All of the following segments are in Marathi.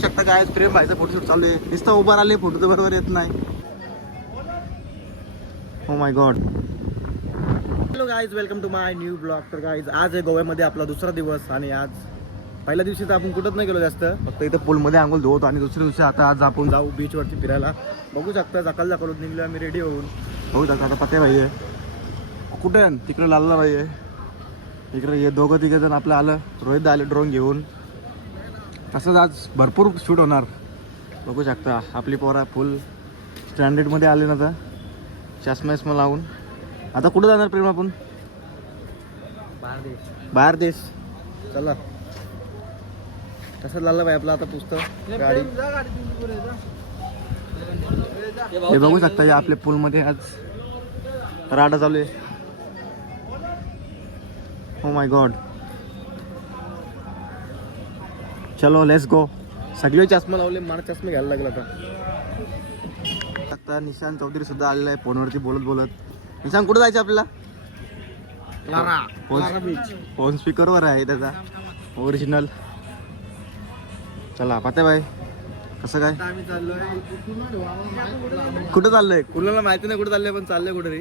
शकता काय प्रेम भाईचा फोटोशूट चालू आहे. नुसतं उभा राहिले फोटो तर बरोबर येत नाही. Oh my god. Hello guys, welcome to my new blog. तर गाईज आज आहे गोव्यामध्ये आपला दुसरा दिवस आणि आज पहिल्या दिवशी तर आपण कुठंच नाही गेलो जास्त, फक्त इथं पूलमध्ये आंघोळ धुवतो आणि दुसऱ्या दिवशी आता आज आपण जाऊ बीचवरती फिरायला. बघू शकता सकाळ निघलो आम्ही रेडी होऊन. बघू शकता आता पते भाई आहे कुठे तिकडे लालला भाई आहे, इकडे हे दोघं तिघं जण आपलं आलं. रोहित आले ड्रोन घेऊन. तसंच आज भरपूर शूट होणार. बघू शकता आपली पोरा फुल स्टँडर्डमध्ये आले ना. आता चष्मा चष्मा लावून आता कुठं जाणार प्रेम आपण? बाहेर देश. चला कसं लाल भाई आपला आता पुस्तक गाडी. हे बघू शकता या आपल्या पूलमध्ये आज राडा चालू आहे. ओ माय गॉड. चलो लेट्स गो. सगळे चष्मा लावले, मला चष्मा घ्यायला लागला. आता निशांत चौधरी सुद्धा आलेला आहे फोनवरती बोलत बोलत. निशांत कुठं जायचं आपल्याला? फोन स्पीकरवर आहे त्याचा ओरिजिनल. चला पाते भाई कसं काय कुठं चाललंय? कुणाला माहिती नाही कुठं चाललंय, पण चाललंय कुठे रे.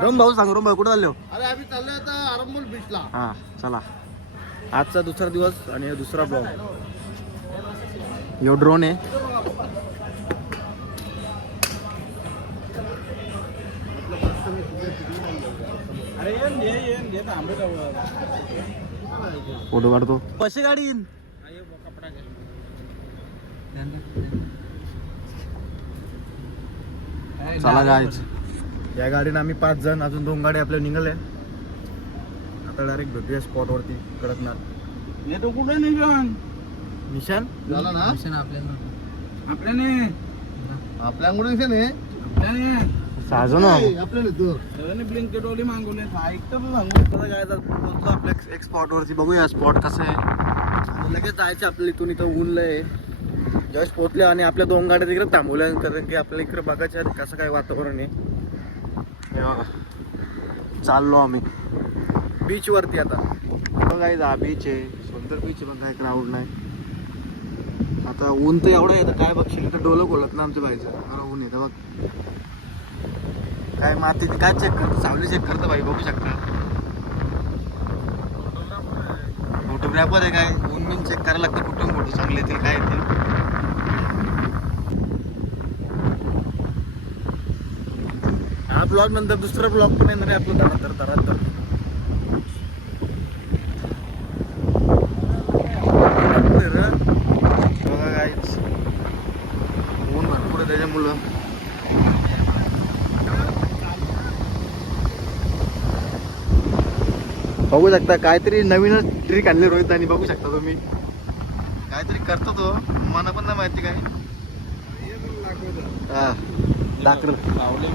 रोम भाऊ सांग, रोम भाऊ कुठं चाललो? अरे आम्ही चाललोय आता आरंभूल बीचला. हा चला. आजचा दुसरा दिवस आणि दुसरा ब्लॉग. यो ड्रोन आहे. फोटो काढतो. कशी गाडी? चला गाईज, या गाडीने आम्ही 5 जण, अजून 2 गाडी आपल्या निघाल्या. आता डायरेक्ट भेटूया स्पॉटवरती कडकनाथ. येतो कुठे निघान निशान झाला ना आपल्याने साजो ना आपल्याला तू ब्लिंकेट वाली मागवले ऐकतो तू सांगू. पोहोचलो आपल्या एक स्पॉटवरती. बघूया स्पॉट कसं आहे. लगेच जायचं आपल्याला इथून. इथं ऊन लय. ज्यावेळेस पोहोचले आणि आपल्या 2 गाड्या तिकडे थांबवल्या, कारण की आपल्याला इकडे बघायचं कसं काय वातावरण आहे. हे बघा चाललो आम्ही बीचवरती. आता बघा हा बीच आहे, सुंदर बीच आहे, पण काय क्राऊड नाही. आता ऊन तर एवढं येतं काय बघशील तर डोलं खोलत ना आमच्या बाईचं. मला ऊन येतं बघ. काय माती काय चेक करतो, सावली चेक करतो भाई. बघू शकता फोटोग्राफर आहे. काय ऊन बिन चेक करायला लागतं, कुठून फोटो चांगले येतील काय येतील. हा ब्लॉग नंतर दुसरा ब्लॉग पण येणार आहे आपलं धरातर. बघा गाईच ऊन भरपूर आहे त्याच्यामुळं. बघू शकता काहीतरी नवीनच ट्रिक आणली रोहित आणि बघू शकता तुम्ही काहीतरी करतो तो. मला पण नाही माहिती काय. हा लाकड सावली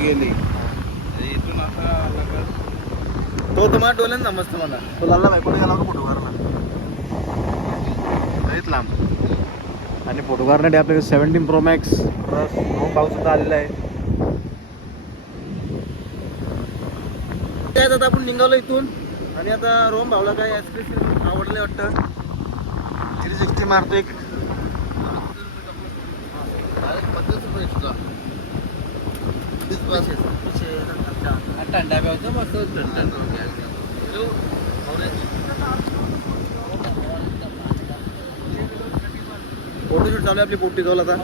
गेली इथून आता तो तुम्हाला डोल्यानं समजतो मला. तो लाला बाई कुठे गेला फोटो काढला लईच लांब. आणि फोटो काढण्यासाठी आपल्याकडे 17 Pro Max प्लस रोम भाऊ सुद्धा आलेला आहे. त्यात आता आपण निघालो इथून आणि आता रोम भाऊला काय आईस्क्रीम आवडले वाटतं. 360 मारतो एक. फोटोशूट चालू आहे आपली पोटी जवळ. आता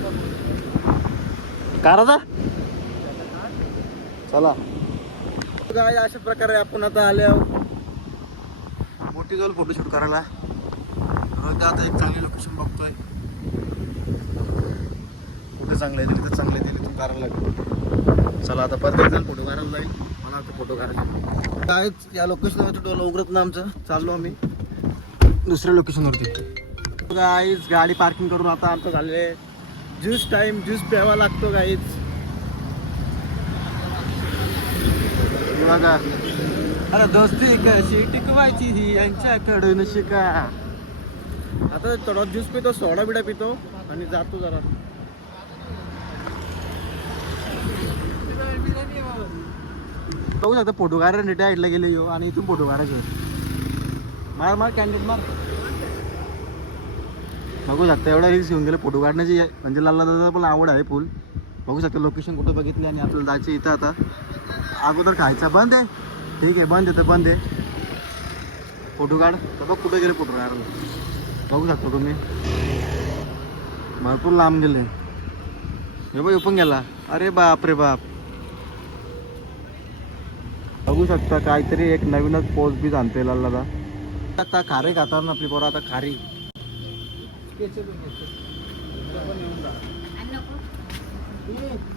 कारचा चला काय अशा प्रकारे आपण आता आले आहोत मोठी जवळ फोटोशूट करायला. रोज आता एक चांगली लोकेशन बघतोय. कुठे चांगलं आहे तिथं चांगलं आहे तिथून करायला लागेल. चला आता परत एकदा फोटो काढायला जाईल. मला आता फोटो काढायला कायच या लोकेशनवरती डोलं उघडत ना आमचं. चाललो आम्ही दुसऱ्या लोकेशनवरती. गाईच गाडी पार्किंग करून आता आमचं झाले ज्यूस टाईम. ज्यूस प्यावा लागतो गाईच. बघा अरे दोस्ती कशी टिकवायची ही यांच्याकडून शिका. आता थोडा ज्यूस पितो, सोडा बिडा पितो आणि जातो जरा. बघू शकता फोटो काढायला नेट ऐकला गेले आणि इथून फोटो काढायचे. मार मार कॅन्डिड मार. बघू शकता एवढा रिल्स घेऊन गेले फोटो काढण्याची म्हणजे लाला दादा पण आवड आहे फुल. बघू शकता लोकेशन कुठं बघितली आणि आपल्याला जायचं इथं. आता अगोदर खायचा बंद आहे, ठीक आहे बंद आहे तर बंद आहे. फोटो काढ तर बघ कुठे गेले फोटो काढायला. बघू शकता तुम्ही भरपूर लांब गेले. हे बघ पण गेला. अरे बाप रे बाप. बघू शकता काहीतरी एक नवीनच पोस्ट बी जाणते लाला. आता खारे खातात ना आपली पोरं आता खारी.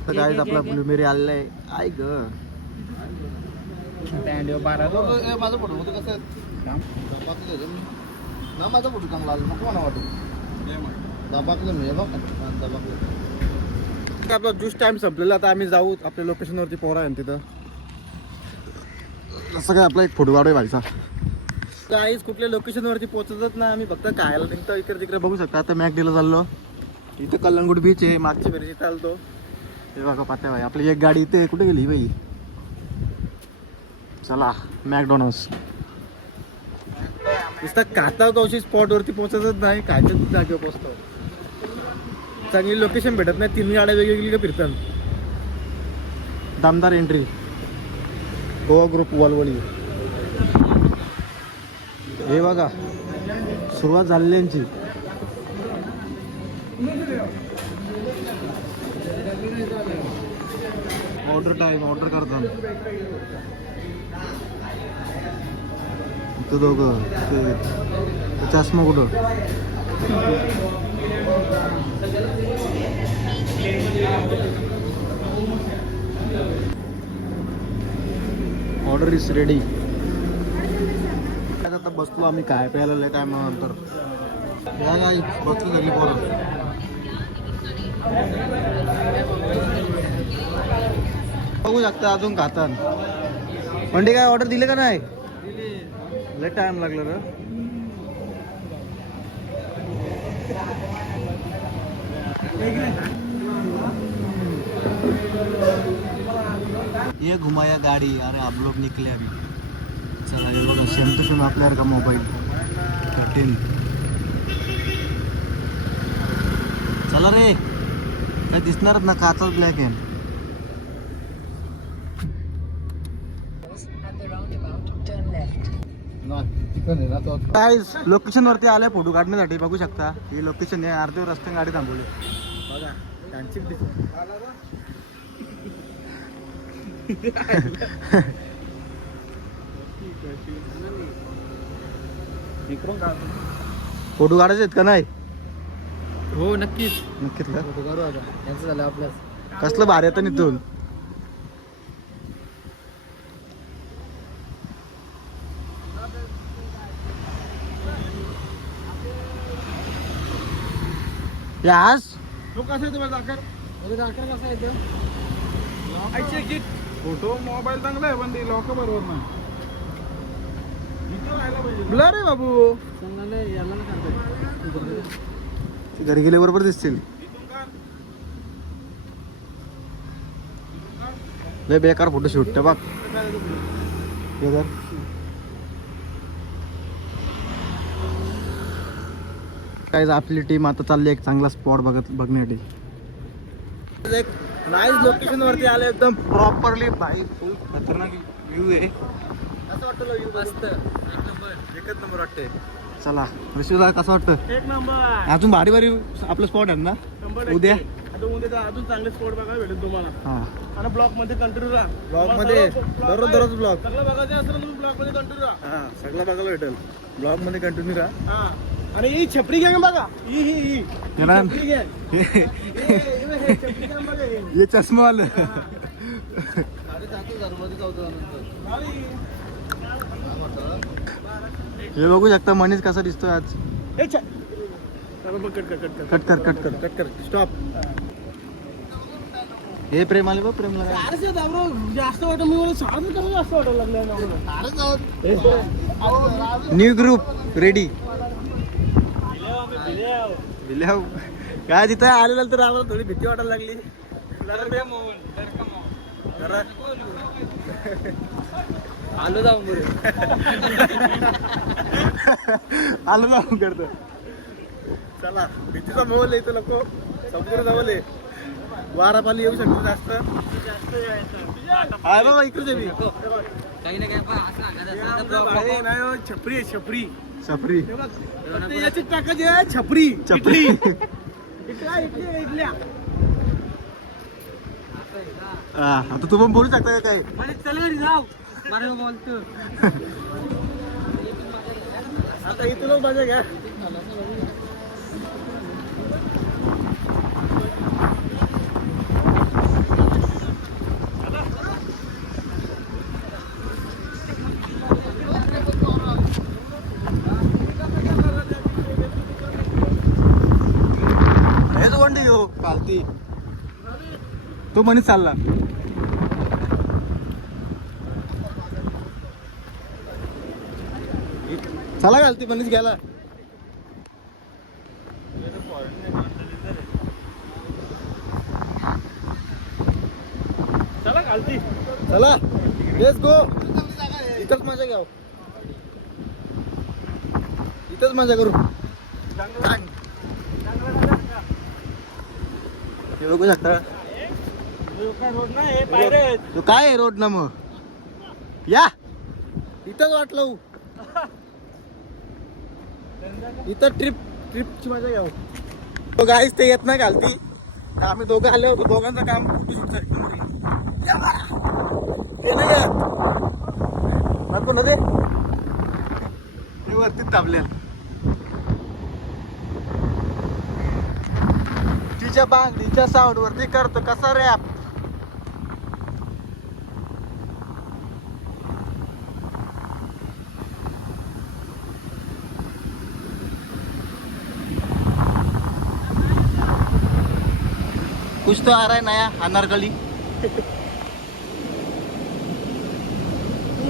तर काय आपला ब्लूमेरी आलेला आहे. आई ग माझा फोटो होतं कसं ना माझा फोटो चांगला आला नको मला वाटत दाबाकलं मी बघ दाबाकलं. आपला ज्यूस टाइम संपलेला. आता आम्ही जाऊ आपल्या लोकेशनवरती पोरा आहे तिथं. असं काय आपला एक फोटो काढूया व्हायचा. काहीच कुठल्या लोकेशनवरती पोहोचतच ना आम्ही फक्त खायला निघतो इकडे तिकडे. बघू शकता आता मॅकडीला चाललो. इथं कल्याणगुड बीच आहे. मागच्या वेळेस इथं आलतो. हे बघा पात्या भाई आपली एक गाडी इथे कुठे गेली बाई. चला मॅकडॉनल्ड्स. नुसतं खाता कौशी स्पॉटवरती पोहोचतच नाही. खायच्या जागेवर पोहोचतो. चांगली लोकेशन भेटत नाही. 3 गाड्या वेगवेगळी फिरतात. दमदार एंट्री गोवा ग्रुप वलवली. हे बघा सुरुवात झालेली यांची. ऑर्डर टाईम ऑर्डर करतात इथं दोघं. ते चष्मा कुठं. Order is ready. आता बसलो आम्ही काय प्यायला काय मग नंतर बसलो झाली पोरं. बघू शकता अजून खातात. म्हणजे काय ऑर्डर दिले का नाही. लय टाइम लागला रे. ये घुमाया गाडी. अरे आप लोग निकले अभी. चला हे बघा सेम टू सेम आपल्यावर का मोबाईल 13. चला रे काय दिसणारच ना काचाच ब्लॅक आहे. लोकेशन वरती आलाय फोटो काढण्यासाठी. बघू शकता ही लोकेशन आहे. अर्ध्या रस्त्याने गाडी थांबवली बघा. त्यांची फोटो काढायचे आहेत का नाही. हो नक्कीच नक्कीच का फोटो काढू आता. यांचं झालं आपल्या. कसलं भारी येतं इथून. यास तो कसा येतो दाखर कसा येतो. फोटो मोबाईल चांगला आहे पण ते लॉक बरोबर नाही. ब्लर आहे बाबू. घरी गेले बरोबर दिसतील. लय बेकार फोटो शूट बघ. काय आपली टीम आता चालली एक चांगला स्पॉट बघण्यासाठी. एक नाईस लोकेशन वरती आले एकदम प्रॉपरली. भाई फुल खतरनाक व्ह्यू आहे. असं वाटतं व्ह्यू मस्त एकच नंबर वाटतंय. चला ऋषीला कसं वाटतं. एक नंबर. अजून भारी भारी आपलं स्पॉट आहे ना उद्या. उद्या अजून चांगले स्पॉट बघायला भेटेल तुम्हाला. हा आणि ब्लॉग मध्ये कंटिन्यू राहा. ब्लॉग मध्ये दररोज ब्लॉग सगळं बघायचं असेल तुम्ही ब्लॉग मध्ये कंटिन्यू राहा. हा सगळं बघायला भेटेल. ब्लॉग मध्ये कंटिन्यू राहा. हा आणि ही छपरी गँग बघा. ही येणार? छपरी गँग. हे छपरी गँग बघा हे. ये चष्मा वाला. हे बघू शकता मनीष कसा दिसतोय आज. कट कट कर स्टॉप. हे प्रेम आले बघ. प्रेम लागा जास्त वाटत मी सारं कसं जास्त वाटायला लागलं. New group ready. काय तिथं आलेलं तर आम्हाला थोडी भीती वाटायला लागली. आलो जाऊन आलो जाऊन करतो. चला भीतीचा मोल येतो नको समुद्र जवळ आहे वारा पाली येऊ शकतो जास्त आहे बाबा इकडे मी काही ना काही छपरी आहे छपरी सफरी याची टाकायची आहे छपरी चपली इडल्या आता तू पण बोलू शकता का काय चल घरी जाऊ मला बोलतो आता इथूनच मजा घ्या हेच वंडी हो चालती तो म्हणत चालला चला घालती म्हणच गेला चला घालती चला लेट्स गो इथंच मजा घ्याव इथंच मजा करू हे बघू शकता रोड नाही पायरे तो काय आहे रोड ना मग या इथंच वाट लावू इथं ट्रिपची मजा घ्याव तो गाईच ते येत नाही घालती तर आम्ही दोघं आले होतो दोघांचं काम फोटोशूटचं नको ना ते वरतीच थांबल्या तिच्या बांगडीच्या साऊंड वरती करतो कसा रॅप कुछ तो आ रहा है नया अनारकली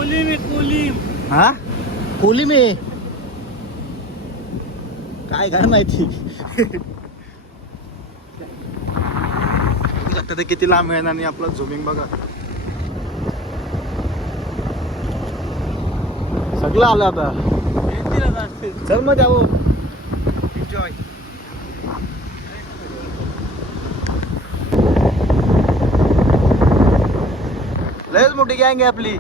कुलीम हाँ कोली में काय घर माहिती लागतं ते किती लांब आहे आणि आपलं झुमिंग बघा सगळं आलं आता चल मग जाऊ एन्जॉय लयच मोठी गँग आहे आपली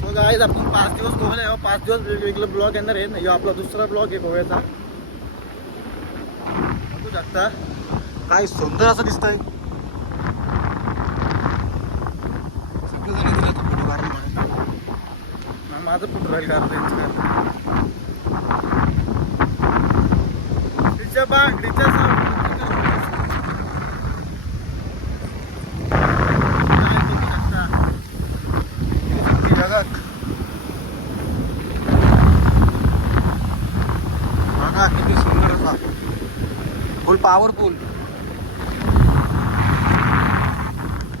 सो गाईज आपण 5 दिवस गोव्याला आहे 5 दिवस वेगवेगळं ब्लॉग येणार आहे ह्यो आपला दुसरा ब्लॉग आहे गोव्याचा बघू शकता काय सुंदर असं दिसतंय माझं फोटो राहील तिच्या बांगडीच्या बघा किती सुंदर असा फुल पॉवरफुल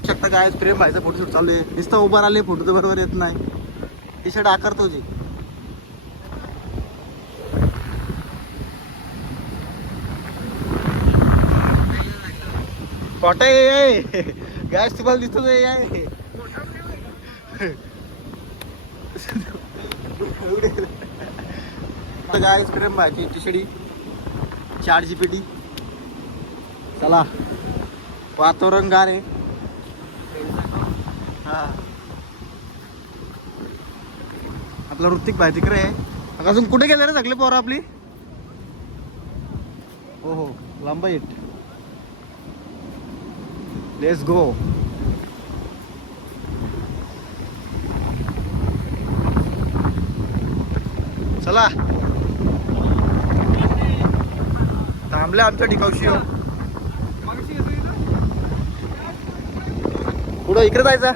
शकता काय प्रेम भाईचा फोटोशूट चालू आहे नुसतं उभा राहिले फोटो तर बरोबर येत नाही टी शर्ट आकारतो जी खोटा आहे गॅस तुम्हाला दिसतो आहे काय प्रेम भाईची टी-शर्ट 4 GPT चला वातावरण गार आहे हा आपला ऋतिक भाई तिकडे आहे अजून कुठे गेले रे सगळे पोरं आपली हो हो लांब येत लेट्स गो चला थांबल्या आमच्या ठिकावशी हो पुढं इकडे जायचा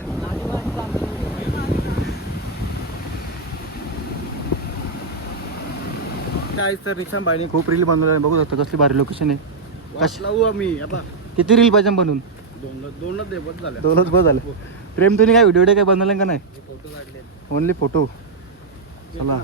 काय तर रिक्षा बाईने खूप रील बनवल्या बघू शकता कसली भारी लोकेशन आहे वाट लावू आम्ही आता किती रील पाहिजे बनवून दोनच देवत झाल्या दोनच बस झालं प्रेम तुम्ही काय व्हिडिओ काय बनवले का नाही फोटो काढले ओनली फोटो चला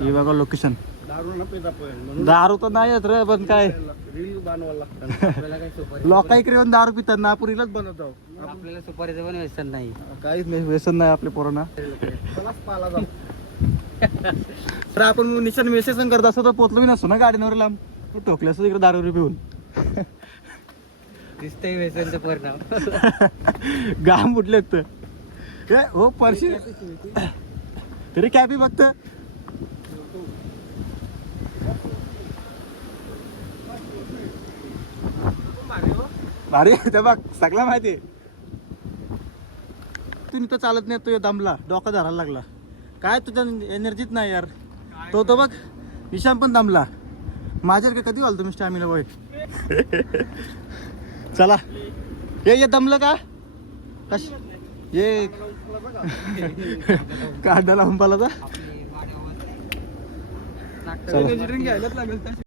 हे बघा लोकेशन दारू न पेता पण दारू तर नाहीच रे पण काय रील बनवायला लागतात आपल्याला काही सुपारी लोक इकडे येऊन दारू पितात नागपुरीलाच बनवत आहोत आपल्याला सुपारीचं पण व्यसन नाही काहीच नाही व्यसन नाही आपल्या पोरांना चलाच पाला जाऊ तर आपण निशान मेसेज पण करत असतो तर पोचलो बी नसतो ना गाडीवर लांब ठोकले असतो तिकडे दारू पिऊन दिसतंय व्यसनचं परिणाम. गाम उठलेत तर ए, हो परशी तरी कॅबी बघत भारी ते बघ सगळं माहिती तू इथं चालत नाही तो दमला डोका धरायला लागला काय तुझ्या एनर्जीच नाही यार तो बघ निशान पण दमला माझ्याकडे कधी घालतो मी स्टॅमिना बॉय चला ये दमलं का कश ये काढायला लावून पाला तर आपली वाड्यावर लागतं. चला. Energy drink घ्यायलाच लागेल.